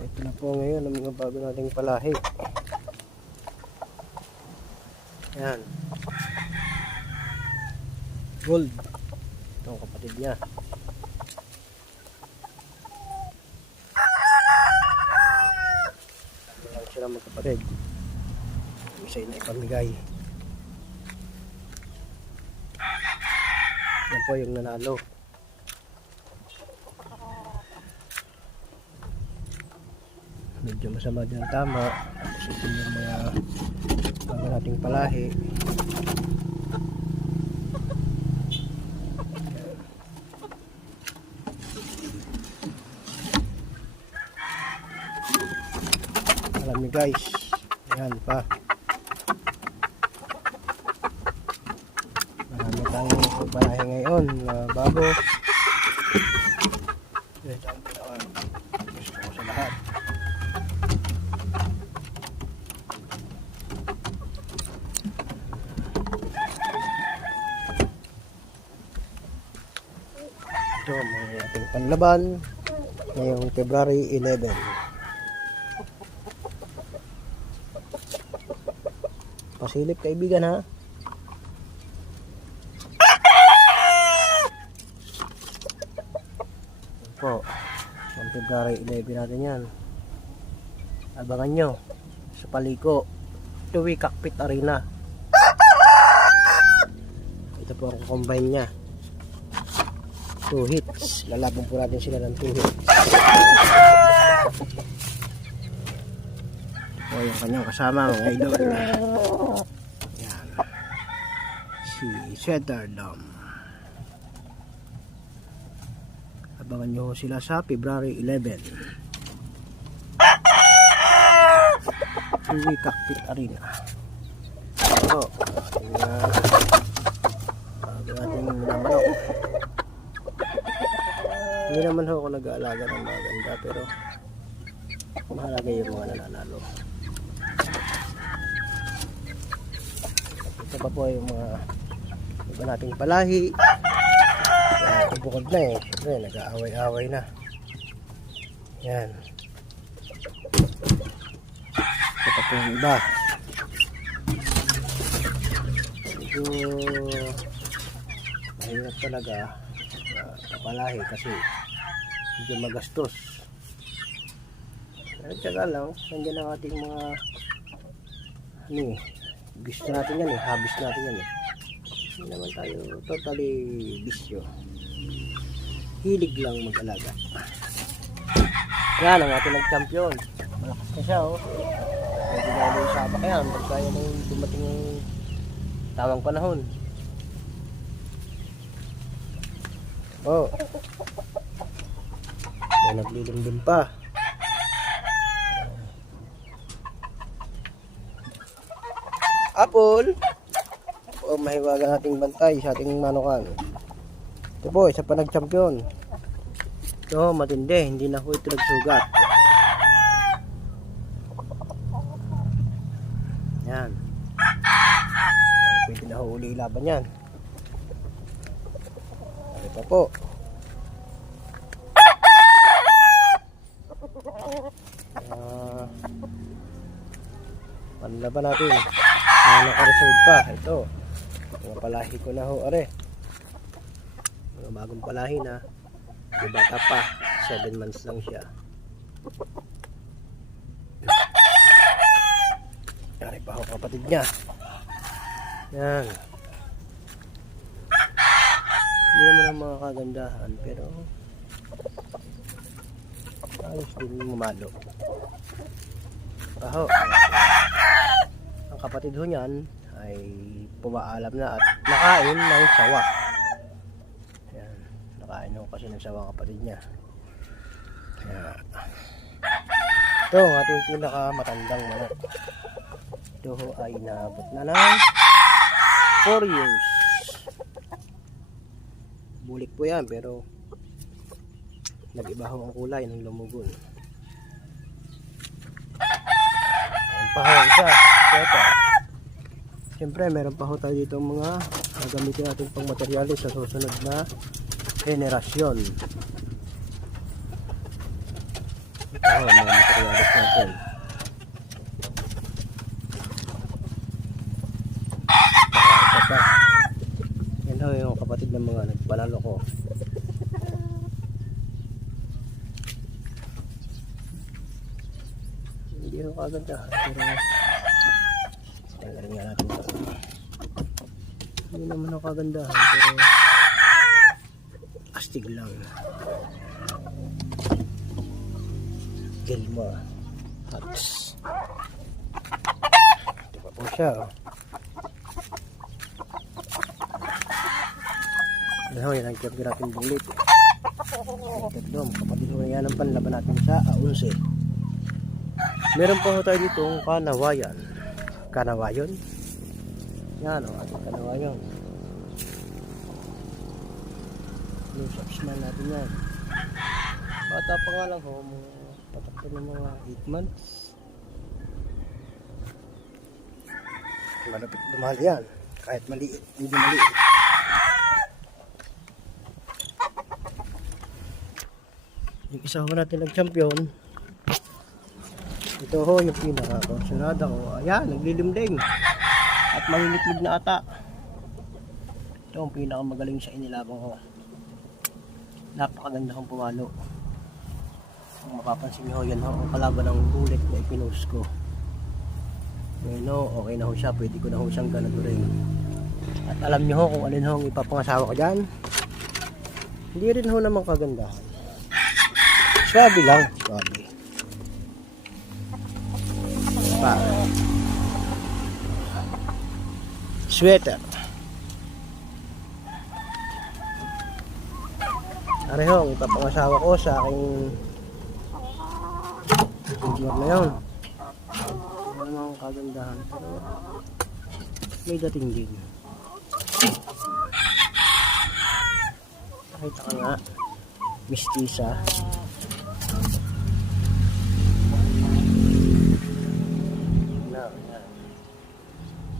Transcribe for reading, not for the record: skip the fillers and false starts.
Ito na po ngayon ang mga bago nating palahi. Yan. Gold. Ito ang kapatid niya. Lang sila magkapatid. Isa na ipamigay. Yan po yung nanalo. Medyo masama din ang tama. Tapos ito yung mga bago nating palahi. Alam niyo guys, yan pa. Marami tayong palahi ngayon na bago. Ito ang gusto ko sa lahat. Ito may ating panlaban ngayong February 11. Pasilip kaibigan ha. Ito po ang February 11 natin yan. Abangan nyo sa Paliko Tuwi Cockpit Arena. Ito po ang combine nya. 2 hits. Lalaban po natin sila ng 2 hits. Ito po yung kanyang kasama mga idol. Yan. Si Setterdom. Abangan nyo sila sa February 11. Tuwi Cockpit Arena. Ito. Ating manok. Hindi naman ako nag-aalaga ng maganda pero mahalaga yung mga nananalo. Ito pa po yung mga iba nating palahi. Yan, bukod na eh. Siyempre nag-aaway-aaway na. Yan. Ito pa po yung iba. Medyo mahirap talaga palahi kasi medyo magastos. Pero tsaga lang, nandiyan ang ating mga gusto natin yan habis natin yan hindi naman tayo totally bisyo, hilig lang mag-alaga. Yan ang ating nag-champion, malakas na siya pwede na yung sabak yan pagka yan yung dumating yung tamang panahon. May naglilimbim pa. Apple. Mahiwaga nating bantay sa ating manukan. Ito po, isa pa nag-champion. Ito, matindi. Hindi na po ito nagsugat. Yan. Pwede na huli laban yan. Ito po. Panlaban natin. Naka-reserve pa. Ito. Mga palahi ko na ho. Are. Mga bagong palahi na. May bata pa. 7 months lang siya. Yan pa ho kapatid niya. Yan. Hindi naman ang mga kagandahan pero ayos din mamalo. Aho. Ang kapatid ho niyan ay pumaalam na at nakain ng sawa. Ayan. Nakain ho kasi ng sawa ang kapatid niya. Ayan. Ito ang ating pinakamatandang manok. Ito ho ay naabot na ng 4 years. Bulik po yan pero nag-iba ho ang kulay ng lumugon. Ayan pa ho isa. Ito. Siyempre meron pa ho tayo dito mga gagamitin natin pang materialis sa susunod na henerasyon. Oo, mga materialis natin. Isa pa. Yan ho yung kapatid ng mga nagpanalo ko. Hindi ho kaganda. Pero tanggalin nga natin ito. Hindi naman ho kagandahan. Pero astig lang. Gilmore Hugs. Ito pa po siya. Yan ang kiyap natin bulit. Tatlong kapatid ho yan ang panlaban natin sa A11. Meron pa ho tayo dito ang kanawayan. Kanawayon? Yan o, ating kanawayon. Yung subsman natin yan. Bata pa nga lang ho, patakto ng mga 8 months. Malapit dumahal yan. Kahit maliit, hindi maliit. Yung isa ho natin nag-champion. Ito ho yung pinaka-konsunada ko. Ayan, naglilimlim. At manginitlig na ata. Ito ang pinakamagaling sa inilabang ho. Napakaganda kong pumalo. Kung mapapansin nyo, yan ho ang kalaban ng bulik na ipinost ko. Ngayon ho, okay na ho siya. Pwede ko na ho siyang ganadurin. At alam nyo ho kung alin ho ang ipapangasawa ko dyan. Hindi rin ho naman kagandahan. Swabe lang, swabe. Pa. Sweater. Pareho, ang ipapangasawa ko sa aking engineer na yun. Wala namang kagandahan. Pero may dating din. Nakita ka nga. Mistisa.